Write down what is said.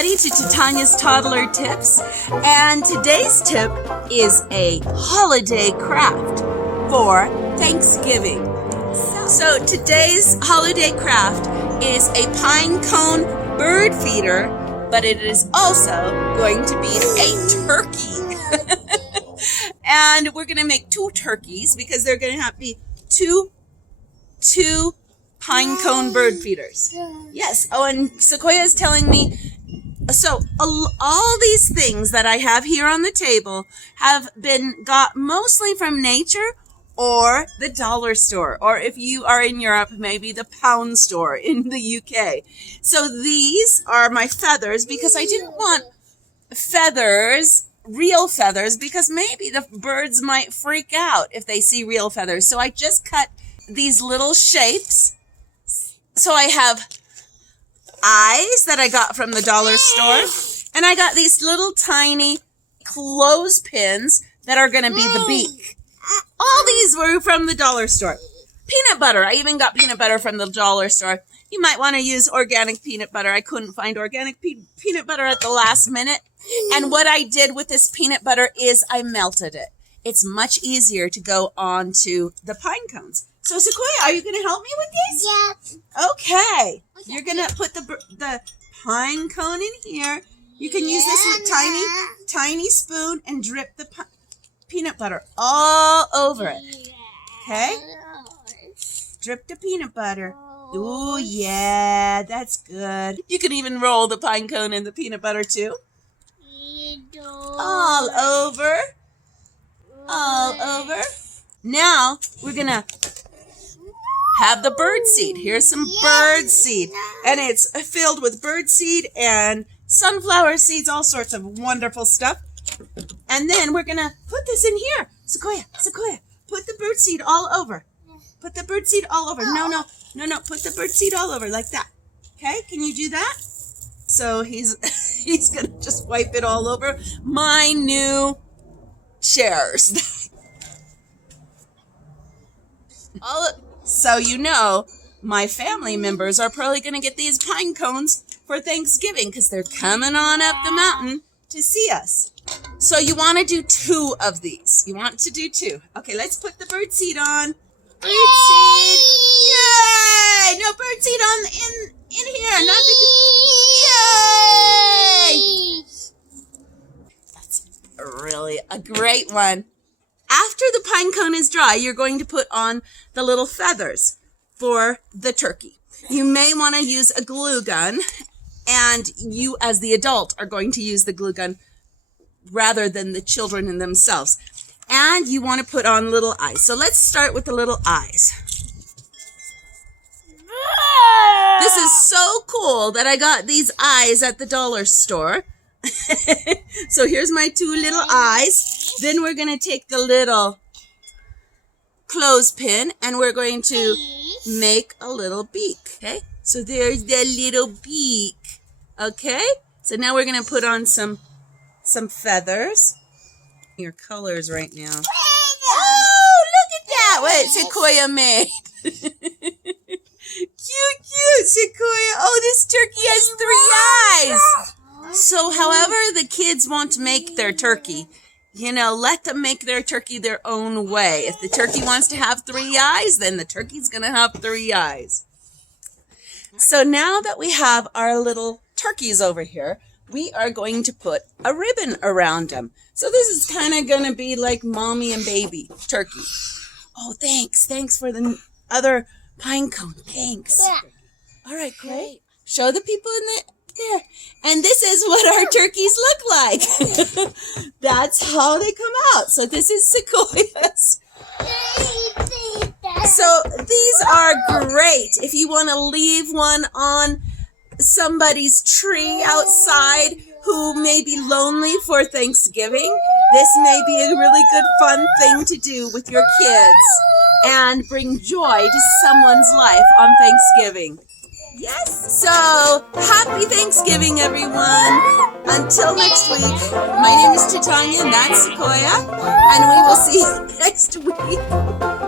everybody, to Titanya's Toddler Tips. And today's tip is a holiday craft for Thanksgiving. So today's holiday craft is a pine cone bird feeder, but it is also going to be a turkey. And we're going to make two turkeys because they're going to have to be two pine cone bird feeders. Yes. Oh, and Sequoia is telling me, so all these things that I have here on the table have been got mostly from nature or the dollar store, or if you are in Europe, maybe the pound store in the UK. So these are my feathers because I didn't want feathers, real feathers, because maybe the birds might freak out if they see real feathers. So I just cut these little shapes. So I have eyes that I got from the dollar store, and I got these little tiny clothespins that are going to be the beak. All these were from the dollar store. Peanut butter. I even got peanut butter from the dollar store. You might want to use organic peanut butter. I couldn't find organic peanut butter at the last minute. And what I did with this peanut butter is I melted it. It's much easier to go onto the pine cones. So, Sequoia, are you going to help me with this? Yeah. Okay. You're going to put the pine cone in here. You can use this tiny spoon and drip the peanut butter all over it. Okay? Drip the peanut butter. Oh, yeah, that's good. You can even roll the pine cone in the peanut butter, too. All over. All over. Now, we're going to have the bird seed. Here's some bird seed. And it's filled with bird seed and sunflower seeds, all sorts of wonderful stuff. And then we're going to put this in here. Sequoia, put the bird seed all over. Put the bird seed all over. No. Put the bird seed all over like that. Okay, can you do that? So he's going to just wipe it all over my new chairs. So you know, my family members are probably going to get these pine cones for Thanksgiving because they're coming on up the mountain to see us. So you want to do two of these. You want to do two. Okay, let's put the bird seed on. Bird seed. Yay! No, bird seed on in here. Not the... Yay! That's really a great one. After the pine cone is dry, you're going to put on the little feathers for the turkey. You may want to use a glue gun, and you as the adult are going to use the glue gun rather than the children in themselves. And you want to put on little eyes. So let's start with the little eyes. This is so cool that I got these eyes at the dollar store. So here's my two little eyes. Then we're going to take the little clothespin and we're going to make a little beak. Okay, so there's the little beak. Okay, so now we're going to put on some feathers. Your colors right now. Oh, look at that! What Sequoia made. Cute, Sequoia. Oh, this turkey has 3 eyes. So however the kids want to make their turkey, let them make their turkey their own way. If the turkey wants to have 3 eyes, then the turkey's going to have 3 eyes. So now that we have our little turkeys over here, we are going to put a ribbon around them. So this is kind of going to be like mommy and baby turkey. Oh, thanks. Thanks for the other pine cone. Thanks. All right, great. Show the people in there. And this is what our turkeys look like. That's how they come out. So this is Sequoia's. So these are great if you want to leave one on somebody's tree outside who may be lonely for Thanksgiving. This may be a really good fun thing to do with your kids and bring joy to someone's life on Thanksgiving. Yes. So happy Thanksgiving, everyone. Until next week, my name is Titanya and that's Sequoia, and we will see you next week.